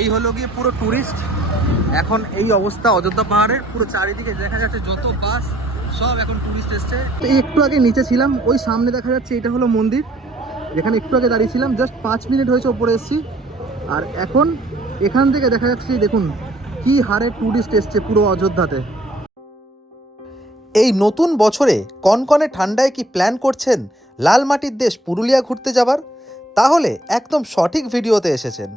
এই হলো গিয়ে পুরো ট্যুরিস্ট। এখন এই অবস্থা অযোধ্যা পাহাড়ের, পুরো চারিদিকে দেখা যাচ্ছে যত বাস সব এখন ট্যুরিস্ট এসছে। একটু আগে নিচে ছিলাম, ওই সামনে দেখা যাচ্ছে এটা হলো মন্দির, যেখানে একটু আগে দাঁড়িয়েছিলাম। জাস্ট 5 মিনিট হয়েছে ওপরে এসেছি, আর এখন এখান থেকে দেখা যাচ্ছে দেখুন কি হারে ট্যুরিস্ট এসছে পুরো অযোধ্যাতে। এই নতুন বছরে কনকনে ঠান্ডায় কি প্ল্যান করছেন লাল মাটির দেশ পুরুলিয়া ঘুরতে যাবার? তাহলে একদম সঠিক ভিডিওতে এসেছেন,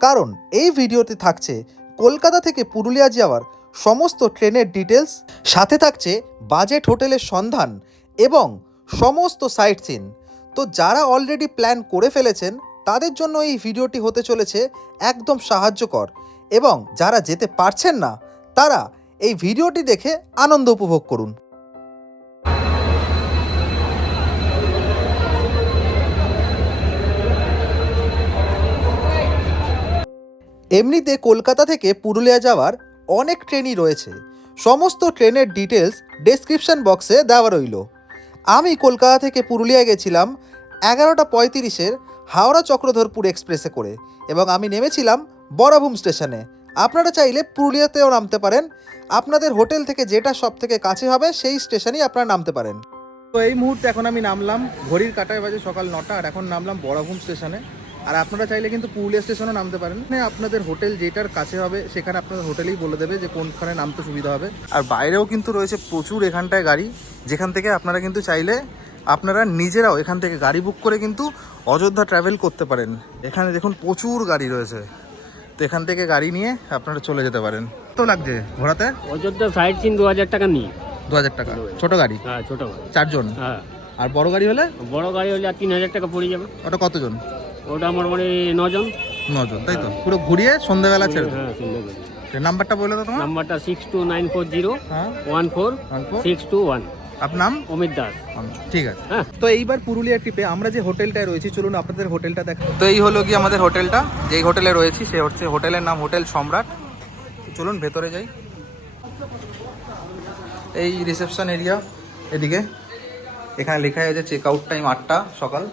কারণ এই ভিডিওতে থাকছে কলকাতা থেকে পুরুলিয়া যাওয়ার সমস্ত ট্রেনের ডিটেলস, সাথে থাকছে বাজেট হোটেলের সন্ধান এবং সমস্ত সাইট সিন। তো যারা অলরেডি প্ল্যান করে ফেলেছেন তাদের জন্য এই ভিডিওটি হতে চলেছে একদম সাহায্যকর, এবং যারা যেতে পারছেন না তারা এই ভিডিওটি দেখে আনন্দ উপভোগ করুন। এমনিতে কলকাতা থেকে পুরুলিয়া যাওয়ার অনেক ট্রেনই রয়েছে, সমস্ত ট্রেনের ডিটেলস ডেসক্রিপশন বক্সে দেওয়া রইল। আমি কলকাতা থেকে পুরুলিয়া গেছিলাম 11টা 35-এর হাওড়া চক্রধরপুর এক্সপ্রেসে করে, এবং আমি নেমেছিলাম বরাভূম স্টেশনে। আপনারা চাইলে পুরুলিয়াতেও নামতে পারেন, আপনাদের হোটেল থেকে যেটা সব থেকে কাছে হবে সেই স্টেশনেই আপনারা নামতে পারেন। তো এই মুহূর্তে এখন আমি নামলাম, ঘড়ির কাঁটায় বাজে সকাল 9টা, আর এখন নামলাম বরাভূম স্টেশনে। আর আপনারা চাইলে কিন্তু পুরুলিয়া স্টেশনে নামতে পারেন, আপনাদের হোটেল যেটার কাছে হবে সেখানে আপনাদের হোটেলেই বলে দেবে যে কোনখানে নামতে সুবিধা হবে। আর বাইরেও কিন্তু রয়েছে প্রচুর এখানটায় গাড়ি, যেখান থেকে আপনারা কিন্তু চাইলে আপনারা নিজেরাও এখান থেকে গাড়ি বুক করে কিন্তু অযোধ্যা ট্রাভেল করতে পারেন। এখানে দেখুন প্রচুর গাড়ি রয়েছে, তো এখান থেকে গাড়ি নিয়ে আপনারা চলে যেতে পারেন। তো লাগছে ঘোরাতে অযোধ্যা সাইট সিন 2000 টাকা নিয়ে। 2000 টাকা ছোট গাড়ি? হ্যাঁ ছোট গাড়ি, 4 জন। হ্যাঁ। আর বড় গাড়ি হলে? বড় গাড়ি হলে 3000 টাকা পড়ে যাবে। ওটা কতজন? ওটা মোটামুটি 9 জন। 9 জন, তাই তো? পুরো ঘুরিয়ে সন্ধ্যাবেলা ছেড়ে দেবে। হ্যাঁ সন্ধ্যাবেলা। নাম্বারটা বলে দাও তোমার। নাম্বারটা 62940 হ্যাঁ 14 আপনার নাম? অমিত দাস। ঠিক আছে। হ্যাঁ। তো এইবার পুরুলিয়া ট্রিপে আমরা যে হোটেলটায় রয়েছি, চলুন আপনাদের হোটেলটা দেখা। তো এই হলো কি আমাদের হোটেলটা, যেই হোটেলে রয়েছি সে হচ্ছে হোটেলের নাম হোটেল সম্রাট। চলুন ভেতরে যাই। এই রিসেপশন এরিয়া এদিকে, এখানে লেখা আছে চেক আউট টাইম 8টা সকাল।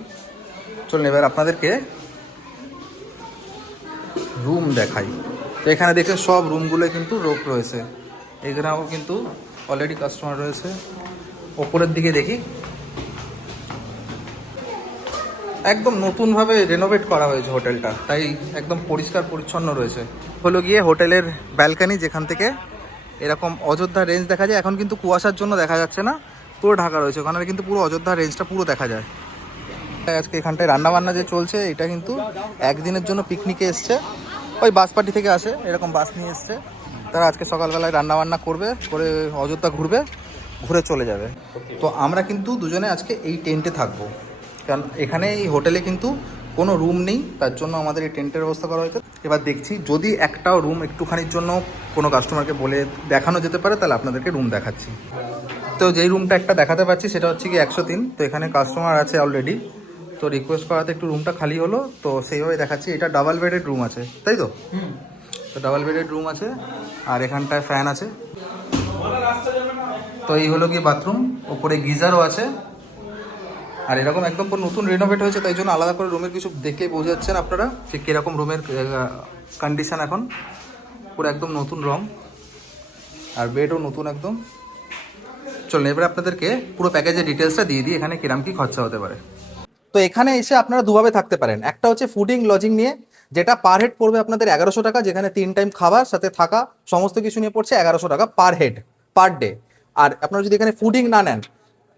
চলুন এবার আপনাদেরকে রুম দেখাই। তো এখানে দেখে সব রুমগুলো কিন্তু রোক রয়েছে, এখানেও কিন্তু অলরেডি কাস্টমার রয়েছে। ওপরের দিকে দেখি, একদম নতুনভাবে রেনোভেট করা হয়েছে হোটেলটা, তাই একদম পরিষ্কার পরিচ্ছন্ন রয়েছে। হলো গিয়ে হোটেলের ব্যালকানি, যেখান থেকে এরকম অযোধ্যা রেঞ্জ দেখা যায়। এখন কিন্তু কুয়াশার জন্য দেখা যাচ্ছে না, পুরো ঢাকা রয়েছে, ওখানে কিন্তু পুরো অযোধ্যা রেঞ্জটা পুরো দেখা যায়। আজকে এখানটায় রান্নাবান্না যে চলছে, এটা কিন্তু একদিনের জন্য পিকনিকে এসছে, ওই বাস পার্টি থেকে আসে, এরকম বাস নিয়ে এসছে। তারা আজকে সকালবেলায় রান্নাবান্না করবে, করে অযোধ্যা ঘুরবে, ঘুরে চলে যাবে। তো আমরা কিন্তু দুজনে আজকে এই টেন্টে থাকবো, কারণ এখানে এই হোটেলে কিন্তু কোনো রুম নেই, তার জন্য আমাদের এই টেন্টের ব্যবস্থা করা হয়েছে। এবার দেখছি যদি একটাও রুম একটুখানির জন্য কোনো কাস্টমারকে বলে দেখানো যেতে পারে, তাহলে আপনাদেরকে রুম দেখাচ্ছি। তো যেই রুমটা একটা দেখাতে পাচ্ছি সেটা হচ্ছে কি 103। তো এখানে কাস্টমার আছে অলরেডি, তো রিকোয়েস্ট করাতে একটু রুমটা খালি হলো, তো সেইভাবে দেখাচ্ছি। এটা ডাবল বেডেড রুম আছে, তাই তো? তো ডাবল বেডেড রুম আছে, আর এখানটায় ফ্যান আছে। তো এই হলো কি বাথরুম, ওপরে গিজারও আছে, আর এরকম একদম পুরো নতুন রেনোভেট হয়েছে, তাই জন্য আলাদা করে রুমের কিছু দেখে বোঝা যাচ্ছেন আপনারা যে কীরকম রুমের কন্ডিশন। এখন পুরো একদম নতুন রুম, আর বেডও নতুন একদম। চলুন এবারে আপনাদেরকে পুরো প্যাকেজের ডিটেলসটা দিয়ে দিই, এখানে কিরকম কী খরচা হতে পারে। তো এখানে এসে আপনারা দুভাবে থাকতে পারেন, একটা হচ্ছে ফুডিং লজিং নিয়ে, যেটা পার হেড পড়বে আপনাদের 1100 টাকা, যেখানে 3 টাইম খাবার সাথে থাকা সমস্ত কিছু নিয়ে পড়ছে 1100 টাকা পার হেড পার ডে। আর আপনারা যদি এখানে ফুডিং না নেন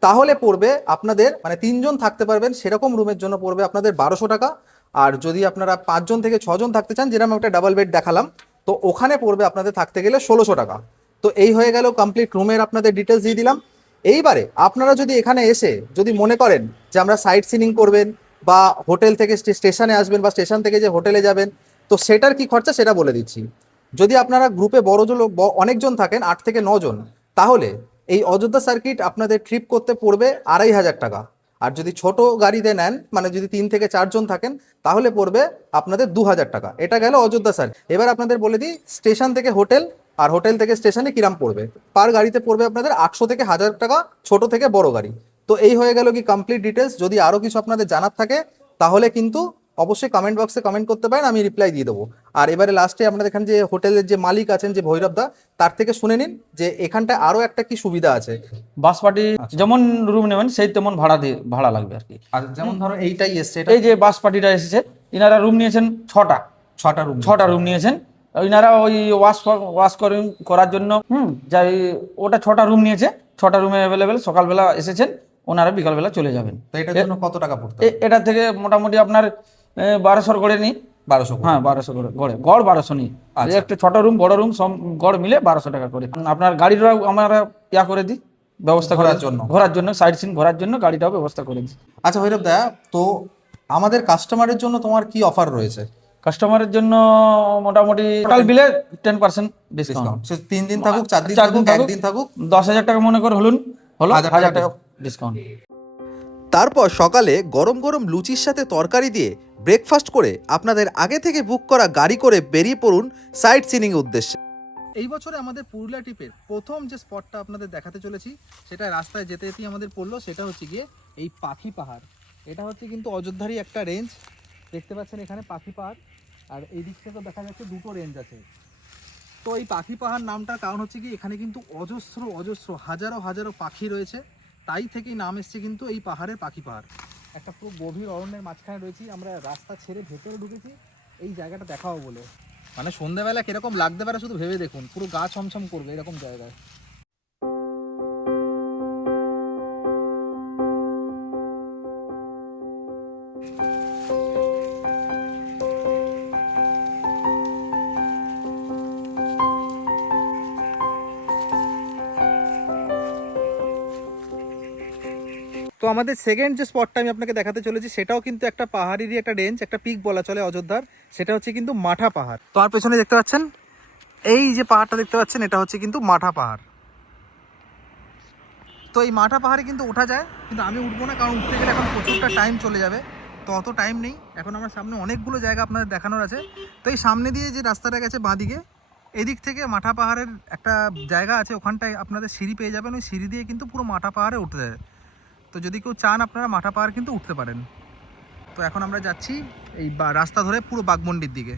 তাহলে পড়বে আপনাদের, মানে 3 জন থাকতে পারবেন সেরকম রুমের জন্য পড়বে আপনাদের 1200 টাকা। আর যদি আপনারা 5 জন থেকে 6 জন থাকতে চান, যেরকম একটা ডাবল বেড দেখালাম, তো ওখানে পড়বে আপনাদের থাকতে গেলে 1600 টাকা। তো এই হয়ে গেল কমপ্লিট রুমের আপনাদের ডিটেলস দিয়ে দিলাম। এইবারে আপনারা যদি এখানে এসে যদি মনে করেন যে আমরা সাইট সিনিং করবেন, বা হোটেল থেকে স্টেশনে আসবেন, বা স্টেশন থেকে যে হোটেলে যাবেন, তো সেটার কি খরচা সেটা বলে দিচ্ছি। যদি আপনারা গ্রুপে অনেকজন থাকেন, 8 থেকে 9 জন, তাহলে এই অযোধ্যা সার্কিট আপনাদের ট্রিপ করতে পড়বে 2500 টাকা। আর যদি ছোট গাড়িতে নেন, মানে যদি 3 থেকে 4 জন থাকেন, তাহলে পড়বে আপনাদের 2000 টাকা। এটা গেল অযোধ্যা সার্কিট। এবার আপনাদের বলে দিই স্টেশন থেকে হোটেল আর হোটেল থেকে স্টেশনে কিরাম পড়বে। পার গাড়িতে পড়বে আপনাদের 800 থেকে 1000 টাকা, ছোট থেকে বড় গাড়ি। তো এই হয়ে গেল কি কমপ্লিট ডিটেলস। যদি আরও কিছু আপনাদের জানার থাকে তাহলে কিন্তু অবশ্যই কমেন্ট বক্সে কমেন্ট করতে পারেন, আমি রিপ্লাই দিয়ে দেবো। আর এবারে লাস্টে আপনাদের এখানে যে হোটেলের যে মালিক আছেন যে ভৈরব দা, তার থেকে শুনে নিন যে এখানটায় আরও একটা কি সুবিধা আছে। বাস পার্টি যেমন রুম নেবেন সেই তেমন ভাড়া লাগবে আর কি। আর যেমন ধরো এইটাই এসছে, এটা এই যে বাস পার্টিটা এসেছে, ইনারা রুম নিয়েছেন 6টা রুম নিয়েছেন। ইনারা ওই ওয়াশ করার জন্য যাই ওটা 6টা রুম নিয়েছে, 6টা রুমে অ্যাভেলেবেল। সকালবেলা এসেছেন, ওনারা বিকালবেলা চলে যাবেন। তো এটার জন্য কত টাকা পড়তে? এটা থেকে মোটামুটি আপনার 1200 গড়ে নিই। 1200? হ্যাঁ 1200 গড় 1200 নিই। একটা 6টা রুম বড় রুম সব গড় মিলে 1200 টাকা করে। আপনার গাড়িটাও আমরা করে দিই, ব্যবস্থা ঘোরার জন্য সাইড সিন ঘোরার জন্য গাড়িটাও ব্যবস্থা করে দিই। আচ্ছা ভৈরব দা, তো আমাদের কাস্টমারের জন্য তোমার কি অফার রয়েছে? কাস্টমারের জন্য মোটামুটি টোটাল বিলে 10% ডিসকাউন্ট। 3 দিন থাকুক, 4 দিন থাকুক, 1 দিন থাকুক, 10,000 টাকা মনে করে হলো 1000 টাকা ডিসকাউন্ট। তারপর সকালে গরম গরম লুচির সাথে তরকারি দিয়ে ব্রেকফাস্ট করে আপনাদের আগে থেকে বুক করা গাড়ি করে বেরিয়ে পড়ুন সাইট সিনিং উদ্দেশ্যে। এই বছরে আমাদের পুরুলিয়া ট্রিপের প্রথম যে স্পটটা আপনাদের দেখাতে চলেছি, সেটা রাস্তায় যেতে যেতেই আমাদের পড়লো, সেটা হচ্ছে গিয়ে এই পাখি পাহাড়। এটা হচ্ছে কিন্তু অযোধ্যারই একটা রেঞ্জ, দেখতে পাচ্ছেন এখানে পাখি পাহাড়, আর এই দিক থেকে দেখা যাচ্ছে দুটো রেঞ্জ আছে। তো এই পাখি পাহাড় নামটার কারণ হচ্ছে কি, এখানে কিন্তু অজস্র হাজারো পাখি রয়েছে, তাই থেকেই নাম এসছে কিন্তু এই পাহাড়ের পাখি পাহাড়। একটা পুরো গভীর অরণ্যের মাঝখানে রয়েছি আমরা, রাস্তা ছেড়ে ভেতরে ঢুকেছি এই জায়গাটা দেখাবো বলে। মানে সন্ধ্যাবেলা কিরকম লাগতে পারে শুধু ভেবে দেখুন, পুরো গা ছমছম করবে এরকম জায়গায়। তো আমাদের সেকেন্ড যে স্পটটা আমি আপনাকে দেখাতে চলেছি, সেটাও কিন্তু একটা পাহাড়েরই একটা রেঞ্জ, একটা পিক বলা চলে অযোধ্যার। সেটা হচ্ছে কিন্তু মাঠা পাহাড়। তো আর পেছনে দেখতে পাচ্ছেন এই যে পাহাড়টা দেখতে পাচ্ছেন, এটা হচ্ছে কিন্তু মাঠা পাহাড়। তো এই মাঠা পাহাড়ে কিন্তু ওঠা যায়, কিন্তু আমি উঠবো না, কারণ উঠতে গেলে এখন প্রচুরটা টাইম চলে যাবে। তো অত টাইম নেই এখন, আমার সামনে অনেকগুলো জায়গা আপনাদের দেখানোর আছে। তো এই সামনে দিয়ে যে রাস্তাটা গেছে বাঁদিকে, এদিক থেকে মাঠা পাহাড়ের একটা জায়গা আছে, ওখানটায় আপনাদের সিঁড়ি পেয়ে যাবেন। ওই সিঁড়ি দিয়ে কিন্তু পুরো মাঠা পাহাড়ে উঠতে যায়। তো যদি কেউ চান আপনারা মাঠা পাহাড় কিন্তু উঠতে পারেন। তো এখন আমরা যাচ্ছি এই রাস্তা ধরে পুরো বাঘমন্ডির দিকে।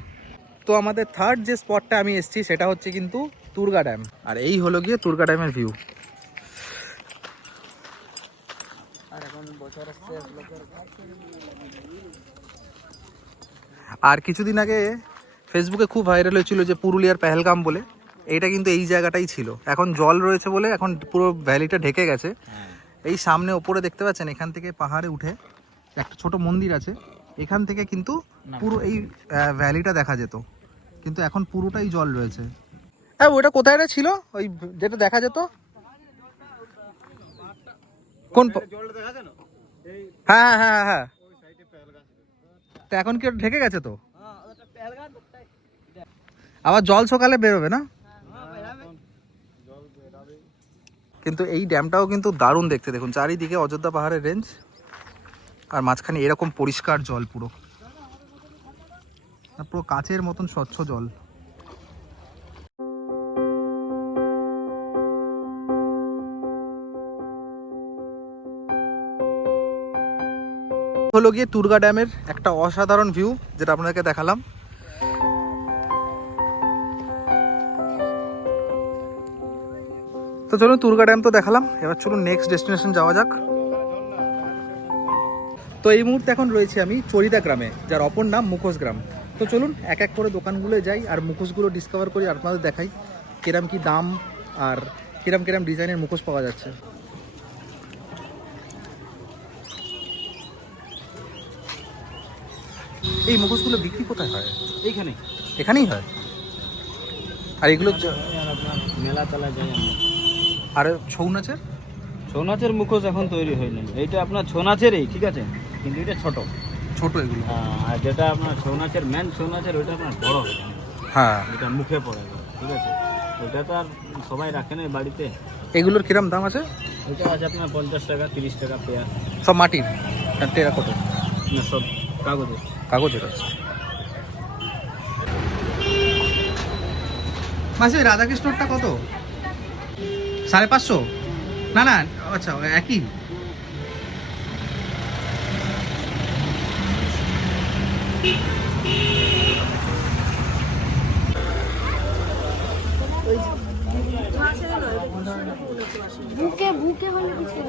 তো আমাদের থার্ড যে স্পটটা আমি এসেছি, সেটা হচ্ছে কিন্তু তুর্গা ড্যাম। আর এই হলো গিয়ে তুর্গা ড্যামের ভিউ। আর কিছুদিন আগে ফেসবুকে খুব ভাইরাল হয়েছিল যে পুরুলিয়ার পেহেলগাম বলে, এইটা কিন্তু এই জায়গাটাই ছিল। এখন জল রয়েছে বলে এখন পুরো ভ্যালিটা ঢেকে গেছে। এই সামনে ওপরে দেখতে পাচ্ছেন, এখান থেকে পাহাড়ে উঠে একটা ছোট মন্দির আছে, এখান থেকে কিন্তু পুরো এই ভ্যালিটা দেখা যেত, কিন্তু এখন পুরোটাই জল রয়েছে। হ্যাঁ, ওটা কোথায় ছিল ওই যেটা দেখা যেত? কোন? হ্যাঁ হ্যাঁ হ্যাঁ, তো এখন কি ঢেকে গেছে? তো আবার জল সকালে বেরোবে না? কিন্তু এই ড্যামটাও কিন্তু দারুণ দেখতে। দেখুন চারিদিকে অযোধ্যা পাহাড়ের রেঞ্জ, আর মাঝখানে এরকম পরিষ্কার জল, পুরো পুরো কাচের মতন স্বচ্ছ জল। হলো গিয়ে তুর্গা ড্যামের একটা অসাধারণ ভিউ, যেটা আপনাদেরকে দেখালাম। তো চলুন, তুর্গা ড্যাম তো দেখালাম, এবার চলুন নেক্সট ডেস্টিনেশন যাওয়া যাক। তো এই মুহূর্তে এখন রয়েছে আমি চরিদা গ্রামে, যার অপর নাম মুখোশ গ্রাম। তো চলুন এক এক করে দোকানগুলো যাই আর মুখোশগুলো ডিসকভার করি, আর আপনাদের দেখাই কিরম কি দাম আর কিরম ডিজাইনের মুখোশ পাওয়া যাচ্ছে। এই মুখোশগুলো বিক্রি কোথায় হয়? এখানেই হয়। আর এগুলো মেলা তলা যাই আমরা। আর ছৌ নাচের? ছৌ নাচের মুখোশ এখন তৈরি হয়নি, এইটা আপনার ছৌ নাচেরই, ঠিক আছে, কিন্তু এটা ছোট এগুলো। আর যেটা আপনার ছৌ নাচের মেন ছৌ নাচের ওইটা আপনার বড় হয়, হ্যাঁ, এটা মুখে পড়ে, ঠিক আছে। ওইটা তো আর সবাই রাখে না বাড়িতে। এগুলোর কিরম দাম আছে? ওইটা আছে আপনার 50 টাকা 30 টাকা পেয়ার। সব মাটির আর টেরাকোটা? না, সব কাগজের। কাগজের আছে। মাসে রাধাকৃষ্ণটা কত? 550? না আচ্ছা একই। বুকে বুকে হলে কিছু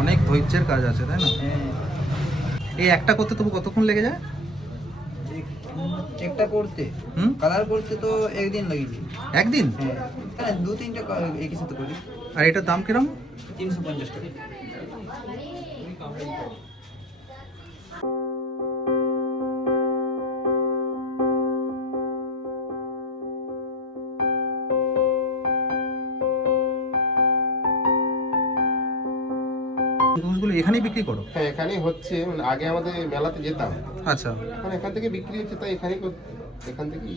অনেক ধৈর্যের কাজ আছে, তাই না? এই একটা করতে তবু কতক্ষণ লেগে যায়? একটা করতে হুম, কালার করতে তো একদিন লাগিয়েছি। একদিন? হ্যাঁ, 2-3টা একই সাথে করি। আর এটার দাম কিরম? 350 টাকা। মুখোশগুলো এখানেই বিক্রি করো? হ্যাঁ, এখানেই হচ্ছে। মানে আগে আমাদের মেলাতে যেতাম, আচ্ছা, এখন এখান থেকে বিক্রি হচ্ছে, তাই এখানেই এখান থেকে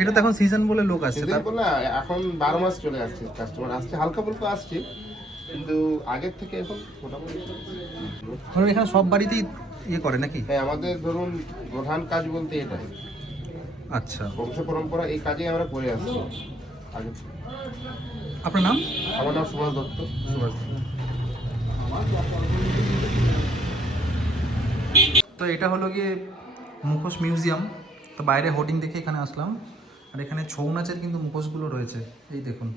এটা তো এখন সিজন বলে লোক আসছে সেদিন তার। বললাম, এখন 12 মাস চলে আসছে, কাস্টমার আসছে, হালকা ফুলকা আসছে, কিন্তু আগের থেকে এখন মোটামুটি। ধরুন এখানে সব বাড়িতেই ইয়ে করে নাকি? হ্যাঁ, আমাদের ধরুন প্রধান কাজ বলতে এটাই, আচ্ছা, বংশ পরম্পরা এই কাজেই আমরা করে আসছি আগে থেকে। আপনার নাম? আমার নাম সুভাষ দত্ত। সুভাষ। তো এটা হলো গিয়ে মুখোশ মিউজিয়াম। তো বাইরে হোর্ডিং দেখে এখানে আসলাম। আর এখানে ছৌ নাচের কিন্তু মুখোশগুলো রয়েছে, এই দেখুন।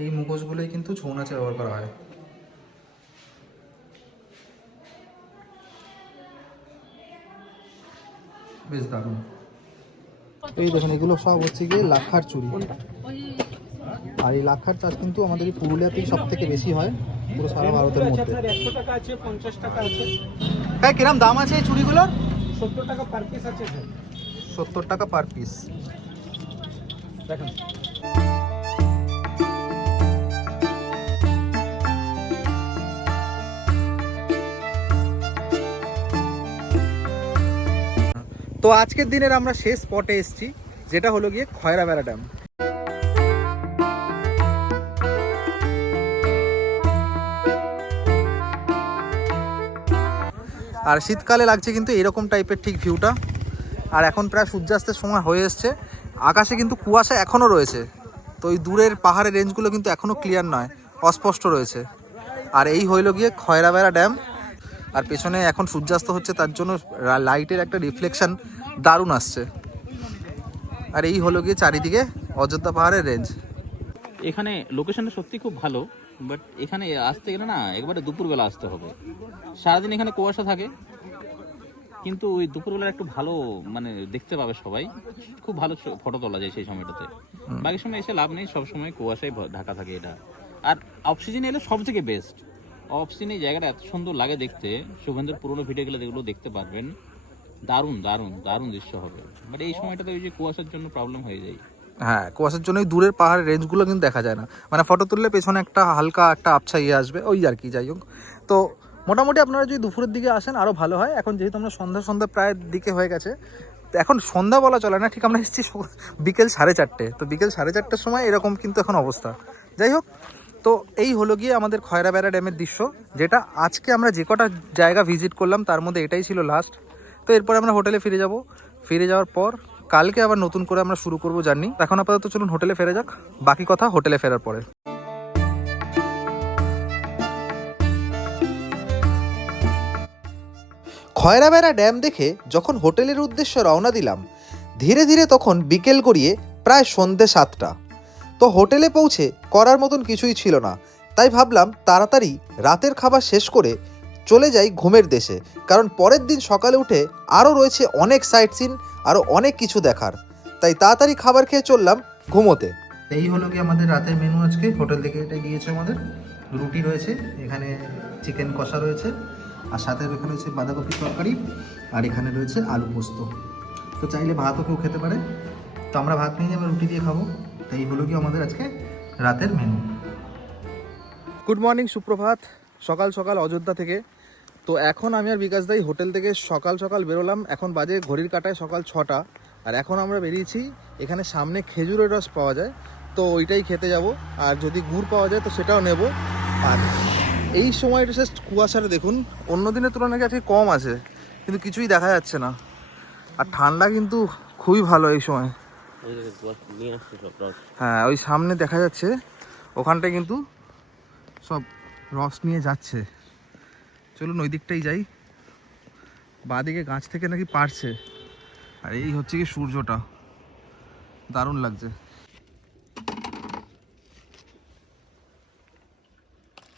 এই মুখোশগুলোই কিন্তু ছৌ নাচে ব্যবহার করা হয়। বেশ দারুণ। এই দেখুন, এগুলো সব হচ্ছে গিয়ে লাক্ষার চুড়ি। আর এই লাক্ষার চাষ কিন্তু আমাদের এই পুরুলিয়াতেই সব থেকে বেশি হয়, পুরো সারা ভারতের মধ্যে। 100 টাকা আছে, 50 টাকা আছে, হ্যাঁ, কিরম দাম আছে এই চুড়িগুলোর? 70 টাকা পার পিস আছে স্যার। 70 টাকা পার পিস। দেখেন তো আজকের দিনের আমরা শেষ স্পটে এসেছি, যেটা হলো গিয়ে খয়রাবেড়া ড্যাম। আর শীতকালে লাগছে কিন্তু এরকম টাইপের ঠিক ভিউটা। আর এখন প্রায় সূর্যাস্তের সময় হয়ে এসছে, আকাশে কিন্তু কুয়াশা এখনও রয়েছে। তো এই দূরের পাহাড়ের রেঞ্জগুলো কিন্তু এখনও ক্লিয়ার নয়, অস্পষ্ট রয়েছে। আর এই হইল গিয়ে খয়রাবেড়া ড্যাম। আর পেছনে এখন সূর্যাস্ত হচ্ছে, তার জন্য লাইটের একটা রিফ্লেকশন দারুণ আসছে। আর এই হলো গিয়ে চারিদিকে অযোধ্যা পাহাড়ের রেঞ্জ। এখানে লোকেশনটা সত্যি খুব ভালো, বাট এখানে আসতে গেলে না একবারে দুপুরবেলা আসতে হবে। সারাদিন এখানে কুয়াশা থাকে, কিন্তু ওই দুপুরবেলা একটু ভালো মানে দেখতে পাবে সবাই, খুব ভালো ফটো তোলা যায় সেই সময়টাতে। বাকি সময় এসে লাভ নেই, সব সময় কুয়াশায় ঢাকা থাকে এটা। আর অফ সিজনে এলে সব থেকে বেস্ট। অফ সিজনে জায়গাটা এত সুন্দর লাগে দেখতে, শুভেন্দুর পুরোনো ভিডিও গেলে যেগুলো দেখতে পারবেন, দারুণ দারুণ দারুণ দৃশ্য হবে। বাট এই সময়টাতে ওই যে কুয়াশার জন্য প্রবলেম হয়ে যায়। হ্যাঁ, কুয়াশার জন্যই দূরের পাহাড়ের রেঞ্জগুলো কিন্তু দেখা যায় না, মানে ফটো তুললে পেছনে একটা হালকা একটা আবছা ইয়ে আসবে, ওই আর কি। যাই হোক, তো মোটামুটি আপনারা যদি দুপুরের দিকে আসেন আরও ভালো হয়। এখন যেহেতু আমরা সন্ধ্যা প্রায় দিকে হয়ে গেছে, তো এখন সন্ধ্যা বলা চলে না, ঠিক আমরা এসেছি বিকেল 4:30। তো বিকেল 4:30টার সময় এরকম কিন্তু এখন অবস্থা। যাই হোক, তো এই হলো গিয়ে আমাদের খয়রাবেড়া ড্যামের দৃশ্য, যেটা আজকে আমরা যে কটা জায়গা ভিজিট করলাম তার মধ্যে এটাই ছিল লাস্ট। তো এরপরে আমরা হোটেলে ফিরে যাব। ফিরে যাওয়ার পর কালকে আবার নতুন করে আমরা শুরু করব জার্নি। এখন আপাতত চলুন হোটেলে ফেরা যাক, বাকি কথা হোটেলে ফেরার পরে। খয়রাবেড়া ড্যাম দেখে যখন হোটেলের উদ্দেশ্যে রওনা দিলাম, ধীরে ধীরে তখন বিকেল গড়িয়ে প্রায় সন্ধ্যে 7টা। তো হোটেলে পৌঁছে করার মতন কিছুই ছিল না, তাই ভাবলাম তাড়াতাড়ি রাতের খাবার শেষ করে চলে যাই ঘুমের দেশে, কারণ পরের দিন সকালে উঠে আরও রয়েছে অনেক সাইট সিন, আরও অনেক কিছু দেখার। তাই তাড়াতাড়ি খাবার খেয়ে চললাম ঘুমোতে। এই হলো কি আমাদের রাতের মেনু আজকে। হোটেল থেকে এটা গিয়েছে আমাদের, রুটি রয়েছে, এখানে চিকেন কষা রয়েছে, আর সাথে এখানে রয়েছে বাঁধাকপি তরকারি, আর এখানে রয়েছে আলু পোস্ত। তো চাইলে ভাতও কেউ খেতে পারে, তো আমরা ভাত নিয়ে আমরা রুটি দিয়ে খাবো। তো এই হলো কি আমাদের আজকে রাতের মেনু। গুড মর্নিং, সুপ্রভাত। সকাল সকাল অযোধ্যা থেকে। তো এখন আমি আর বিকাশ দাই হোটেল থেকে সকাল সকাল বেরোলাম, এখন বাজে ঘড়ির কাঁটায় সকাল 6টা। আর এখন আমরা বেরিয়েছি, এখানে সামনে খেজুরের রস পাওয়া যায়, তো ওইটাই খেতে যাব। আর যদি গুড় পাওয়া যায় তো সেটাও নেব। আর এই সময়টা জাস্ট কুয়াশাটা দেখুন, অন্য দিনের তুলনায় আজকে কম আছে, কিন্তু কিছুই দেখা যাচ্ছে না। আর ঠান্ডা কিন্তু খুবই ভালো এই সময়। হ্যাঁ, ওই সামনে দেখা যাচ্ছে, ওখানটায় কিন্তু সব রস নিয়ে যাচ্ছে। চলুন ওই দিকটাই যাই, বাঁদিকে গাছ থেকে নাকি পারছে। আর এই হচ্ছে কি সূর্যটা, দারুণ লাগছে।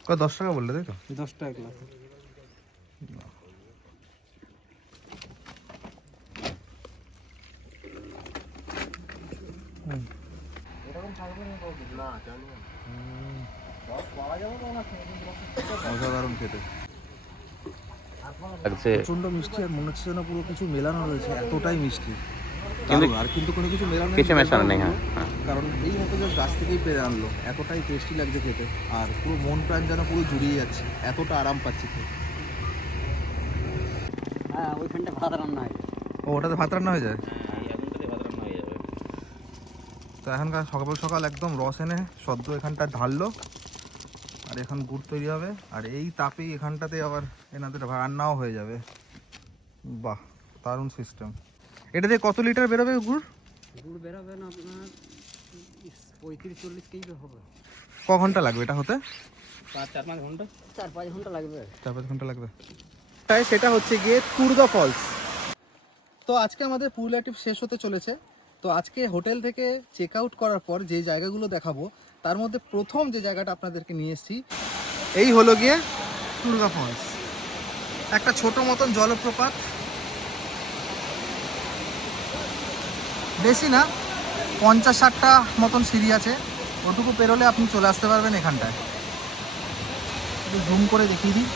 কত 10 টাকা বললে, তাই তো? 10 টাকা গ্লাস। অসাধারণ খেতে, প্রচন্ড মিষ্টি। আর মনে হচ্ছে যেন পুরো কিছু মেলানো রয়েছে, এতটাই মিষ্টি। কিন্তু আর কিন্তু কোনো কিছু মেলানো নেই, কারণ এই মতো জাস্ট গাছ থেকেই পেরে আনলো। এতটাই টেস্টি লাগছে খেতে, আর পুরো মন প্রাণ যেন পুরো জুড়িয়ে যাচ্ছে, এতটা আরাম পাচ্ছি খেয়ে। হ্যাঁ, ওইখানটা ভাত রান্না হয়। ও, ওটাতে ভাত রান্না হয়ে যায়। এখন থেকে ভাত রান্না হয়ে যাবে। তো এখনকার সকাল সকাল একদম রস এনে সদ্য এখানটা ঢাললো, আর এখন গুড় তৈরি হবে। আর এই তাপেই এখানটাতে আবার এনাদের রান্নাও হয়ে যাবে। বাহ, দারুণ সিস্টেম। এটা দিয়ে কত লিটার বেরোবে গুড়? গুড় বেরোবে না আপনার 35-40 কেজি হবে। ক ঘন্টা লাগবে এটা হতে? 4-5 ঘন্টা। 4-5 ঘন্টা লাগবে। 4-5 ঘন্টা লাগবে। তাই সেটা হচ্ছে গিয়ে তুর্গা ফলস। তো আজকে আমাদের পুরুলিয়া ট্রিপ শেষ হতে চলেছে। তো আজকে হোটেল থেকে চেক আউট করার পর যে জায়গাগুলো দেখাবো, তার মধ্যে প্রথম যে জায়গাটা আপনাদেরকে নিয়ে এসেছি, এই হলো গিয়ে তুর্গা ফলস। একটা ছোট মতন জলপ্রপাত, বেশি না, 50-60টা মতন সিঁড়ি আছে। ওটুকু পেরোলে আপনি চলে আসতে পারবেন এখানটায়। জুম করে দেখিয়ে দিই।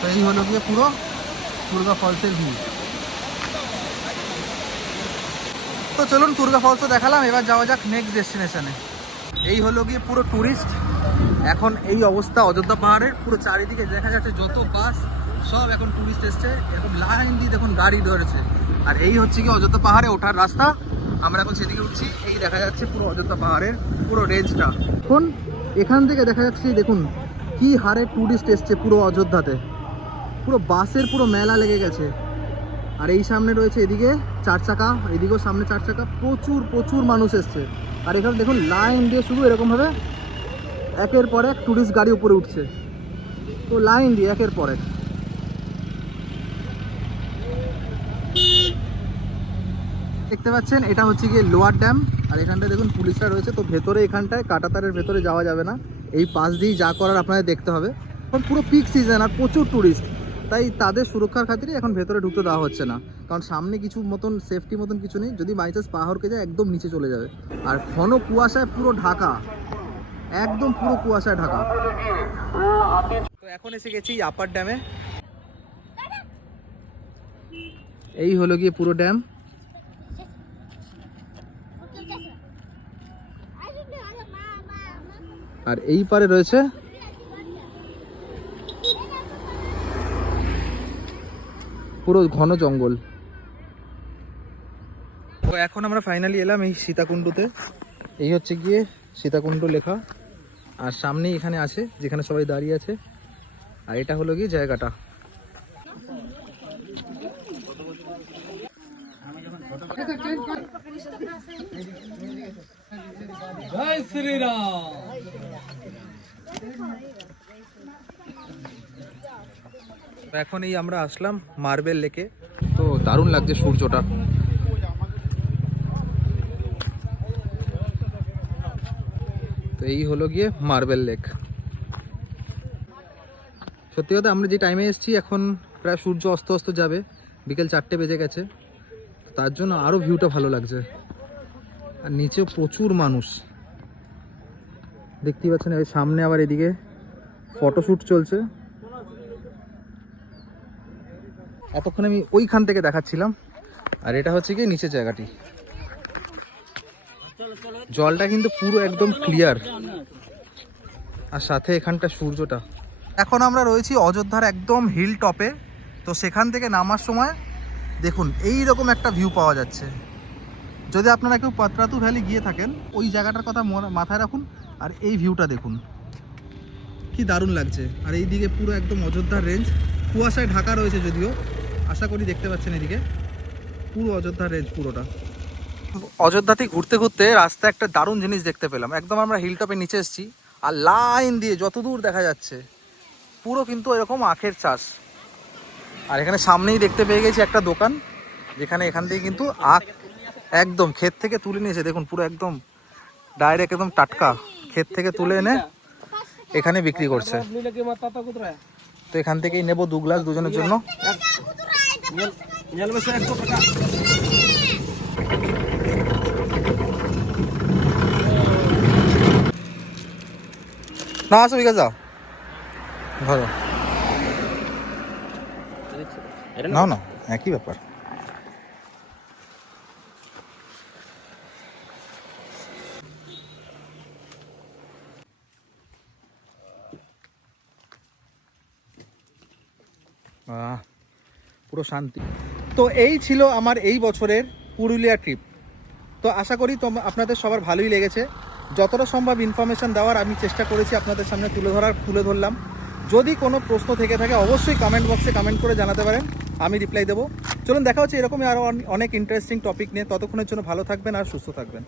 তো এই হলো গিয়ে পুরো তুর্গা ফলসের ভিউ। তো চলুন, তুর্গা ফলসও দেখালাম, এবার যাওয়া যাক নেক্সট ডেস্টিনেশনে। এই হলো গিয়ে পুরো ট্যুরিস্ট। এখন এই অবস্থা অযোধ্যা পাহাড়ের, পুরো চারিদিকে দেখা যাচ্ছে যত বাস সব এখন ট্যুরিস্ট এসছে, এরকম লাইন দিয়ে দেখুন গাড়ি ধরেছে। আর এই হচ্ছে কি অযোধ্যা পাহাড়ে ওঠার রাস্তা, আমরা এখন সেদিকে উঠছি। এই দেখা যাচ্ছে পুরো অযোধ্যা পাহাড়ের পুরো রেঞ্জটা। এখন এখান থেকে দেখা যাচ্ছে, দেখুন কি হারে ট্যুরিস্ট এসছে পুরো অযোধ্যাতে, পুরো বাসের পুরো মেলা লেগে গেছে। আর এই সামনে রয়েছে এদিকে 4 চাকা, এদিকেও সামনে 4 চাকা, প্রচুর প্রচুর মানুষ এসছে। আর এখানে দেখুন লাইন দিয়ে শুধু এরকমভাবে একের পর এক ট্যুরিস্ট গাড়ি উপরে উঠছে, তো লাইন দিয়ে একের পর এক। দেখতে পাচ্ছেন এটা হচ্ছে গিয়ে লোয়ার ড্যাম। আর এখানটায় দেখুন পুলিশরা রয়েছে। তো ভেতরে এখানটায় কাঁটাতারের ভেতরে যাওয়া যাবে না, এই পাশ দিয়েই যা করার আপনাদের দেখতে হবে। এখন পুরো পিক সিজন আর প্রচুর ট্যুরিস্ট, তাই তাদের সুরক্ষার খাতিরে এখন ভেতরে ঢুকতে দেওয়া হচ্ছে না, কারণ সামনে কিছু মতন সেফটি মতন কিছু নেই। যদি বাই চান্স পা হড়কে যায় একদম নিচে চলে যাবে। আর ঘন কুয়াশায় পুরো ঢাকা, একদম পুরো কুয়াশায় ঢাকা। তো এখন এসে গেছি আপার ড্যামে। এই হলো গিয়ে পুরো ড্যাম। আর এই পারে রয়েছে পুরো ঘন জঙ্গল। তো এখন আমরা ফাইনালি এলাম এই সীতাকুণ্ডতে। এই হচ্ছে গিয়ে সীতাকুণ্ড লেখা, আর সামনেই এখানে আছে যেখানে সবাই দাঁড়িয়ে আছে। আর এটা হলো গিয়ে জায়গাটা। জয় শ্রীরাম। এখন এই আমরা আসলাম মার্বেল লেকে। তো দারুণ লাগছে সূর্যটা। তো এই হলো গিয়ে মার্বেল লেক। সত্যি কথা, আমরা যে টাইমে এসেছি এখন প্রায় সূর্য অস্ত অস্ত যাবে, বিকেল 4টে বেজে গেছে। তার জন্য আরও ভিউটা ভালো লাগছে। আর নিচেও প্রচুর মানুষ দেখতেই পাচ্ছেন। সামনে আবার এদিকে ফটোশ্যুট চলছে। এতক্ষণ আমি ওইখান থেকে দেখাচ্ছিলাম, আর এটা হচ্ছে কি নিচের জায়গাটি। জলটা কিন্তু পুরো একদম ক্লিয়ার, আর সাথে এখানটা সূর্যটা। এখন আমরা রয়েছি অযোধ্যার একদম হিল টপে। তো সেখান থেকে নামার সময় দেখুন এই রকম একটা ভিউ পাওয়া যাচ্ছে। যদি আপনারা কেউ পাতরাতু ভ্যালি গিয়ে থাকেন, ওই জায়গাটার কথা মাথায় রাখুন, আর এই ভিউটা দেখুন কি দারুণ লাগছে। আর এই দিকে পুরো একদম অযোধ্যার রেঞ্জ, কুয়াশায় ঢাকা রয়েছে যদিও, আশা করি দেখতে পাচ্ছেন এদিকে পুরো অযোধ্যার রেঞ্জ পুরোটা। অযোধ্যাতে ঘুরতে ঘুরতে রাস্তায় একটা দারুণ জিনিস দেখতে পেলাম। একদম আমরা হিল টপের নিচে এসেছি, আর লাইন দিয়ে যত দূর দেখা যাচ্ছে পুরো কিন্তু এরকম আখের চাষ। আর এখানে সামনেই দেখতে পেয়ে গেছি একটা দোকান, যেখানে এখান থেকে কিন্তু আখ একদম ক্ষেত থেকে তুলে নিয়েছে। দেখুন পুরো একদম ডাইরেক্ট একদম টাটকা ক্ষেত থেকে তুলে এনে এখানে বিক্রি করছে। তো এখান থেকেই নেব 2 গ্লাস দুজনের জন্য। না আসো বিকাশ যাও, ধরো নাও না, একই ব্যাপার। পুরো শান্তি। তো এই ছিল আমার এই বছরের পুরুলিয়া ট্রিপ। তো আশা করি আপনাদের সবার ভালোই লেগেছে। যতটা সম্ভব ইনফরমেশান দেওয়ার আমি চেষ্টা করেছি আপনাদের সামনে তুলে ধরলাম। যদি কোনো প্রশ্ন থেকে থাকে অবশ্যই কমেন্ট বক্সে কমেন্ট করে জানাতে পারেন, আমি রিপ্লাই দেবো। চলুন দেখা হচ্ছে এরকমই আরও অনেক ইন্টারেস্টিং টপিক নিয়ে। ততক্ষণের জন্য ভালো থাকবেন আর সুস্থ থাকবেন।